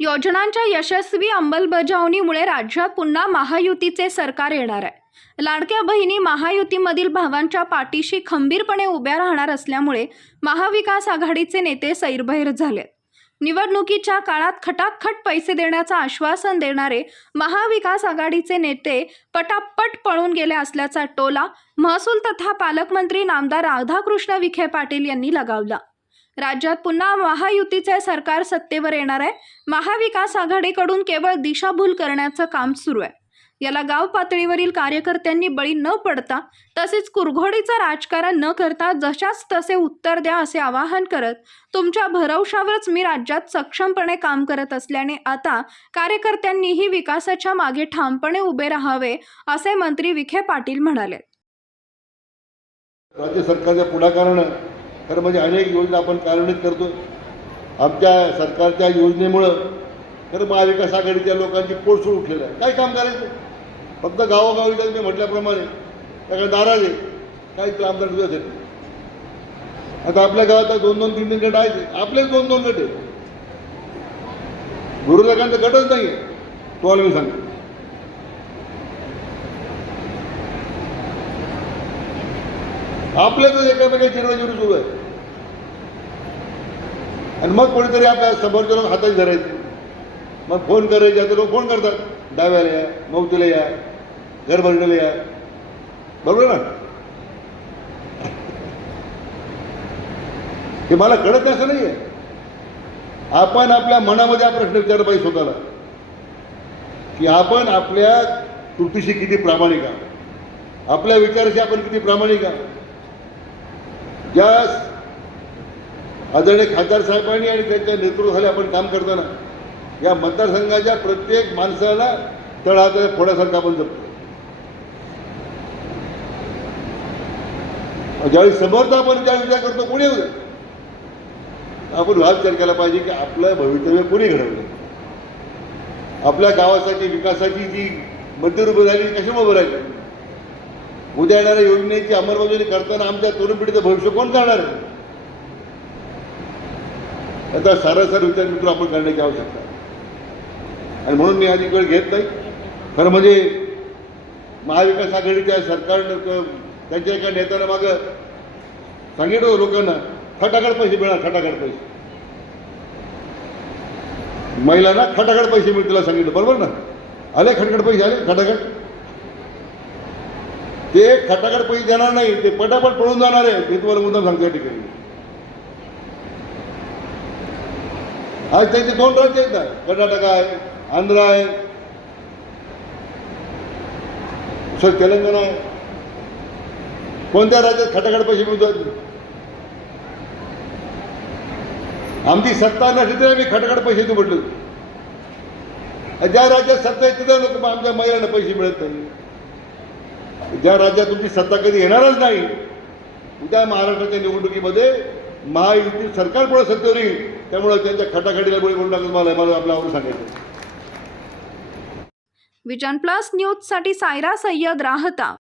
योजनांच्या यशस्वी अंमलबजावणीमुळे राज्यात पुन्हा महायुतीचे सरकार येणार आहे. लाडक्या बहिणी महायुतीमधील भावांच्या पाठीशी खंबीरपणे उभ्या राहणार असल्यामुळे महाविकास आघाडीचे नेते सैरभैर झालेत. निवडणुकीच्या काळात खटाखट पैसे देण्याचं आश्वासन देणारे महाविकास आघाडीचे नेते पटापट पळून गेले असल्याचा टोला महसूल तथा पालकमंत्री नामदार राधाकृष्ण विखे पाटील यांनी लगावला. राज्यात पुन्हा महायुतीचे सरकार सत्तेवर येणार आहे. महाविकास आघाडीकडून केवळ दिशाभूल करण्याचं काम सुरू आहे. याला गाव पातळीवरील कार्यकर्त्यांनी बळी न पडता तसेच कुरघोडीचं राजकारण न करता जशाच तसे उत्तर द्या असे आवाहन करत तुमच्या भरवशावरच मी राज्यात सक्षमपणे काम करत असल्याने आता कार्यकर्त्यांनीही विकासाच्या मागे ठामपणे उभे राहावे असे मंत्री विखे पाटील म्हणाले. राज्य सरकारच्या पुढाकारानं खरं म्हणजे अनेक योजना आपण कार्यान्वित करतो. आमच्या सरकारच्या योजनेमुळं खरं महाविकास आघाडीच्या लोकांची पोळसूळ उठलेलं आहे. काय काम करायचं? फक्त गावोगावी जाऊन मी म्हटल्याप्रमाणे त्याकडे नाराज आहे काहीच काम करत आता आपल्या गावात दोन दोन तीन तीन गट आहेत. आपलेच दोन दोन गट आहेत. विरोधकांचा गटच नाही आहे तुम्हाला मी सांगतो. आपल्याच एकामेकांची चिरवाचिरी सुरू आहे. आणि मग कोणीतरी आपल्या समोरच्या लोक हाताची धरायचे. मग फोन करायचे आता लोक फोन करतात. डाव्याला या मौतीला या घर भरण्याला या. बरोबर ना? हे मला कळत नाही असं नाही आहे आपण आपल्या मनामध्ये हा प्रश्न विचारला पाहिजे स्वतःला. की आपण आपल्या कृतीशी किती प्रामाणिक आहात? आपल्या विचाराशी आपण किती प्रामाणिक आहात? ज्या आदरणीय खासदार साहेबांनी आणि त्यांच्या नेतृत्वाखाली आपण काम करताना या मतदारसंघाच्या प्रत्येक माणसाला तळहात फोड्यासारखं आपण जपतो. ज्यावेळी समर्थ आपण ज्या विचार करतो कोणी होतं आपण हा विचार केला पाहिजे की आपलं भवितव्य कोणी घडवलं? आपल्या गावासाठी विकासाची जी मध्यरूप झाली कशामुळे उभं राहिली उद्या येणाऱ्या योजनेची अंमलबजावणी करताना आमच्या तरुण पिढीचं भविष्य कोण जाणार? याचा सारासार विचार मित्र आपण करण्याची आवश्यकता आणि म्हणून मी आधी वेळ घेत नाही. खरं म्हणजे महाविकास आघाडीच्या सरकारनं त्यांच्या एका नेत्यानं मागं सांगितलं होतं लोकांना खटाखट पैसे मिळणार खटाखट पैसे. महिलांना खटाखट पैसे मिळतील सांगितलं. बरोबर ना? आले खटखट पैसे आले खटाखट ते खटाखट पैसे देणार नाही ते पटापट पळून जाणार आहे. मी तुम्हाला मुद्दाम सांगतो या ठिकाणी. आज त्यांचे दोन राज्य आहेत ना कर्नाटक आहे आंध्र आहे सर तेलंगणा आहे. कोणत्या राज्यात खटाखट पैसे मिळतात आमची सत्ता नसली तरी आम्ही खटाखट पैसे देऊ म्हटलं. ज्या राज्यात सत्ता आहे तिथं आमच्या महिलांना पैसे मिळत नाही. ज्या राज्यात तुमची सत्ता कधी येणारच नाही उद्या महाराष्ट्राच्या निवडणुकीमध्ये महायुती सरकार पुढे सत्तेवर येईल त्यामुळे त्यांच्या खटाखटीला बळी पडू नका मला मला आपल्यावर सांगायचं विजन प्लस न्यूजसाठी सायरा सय्यद राहता.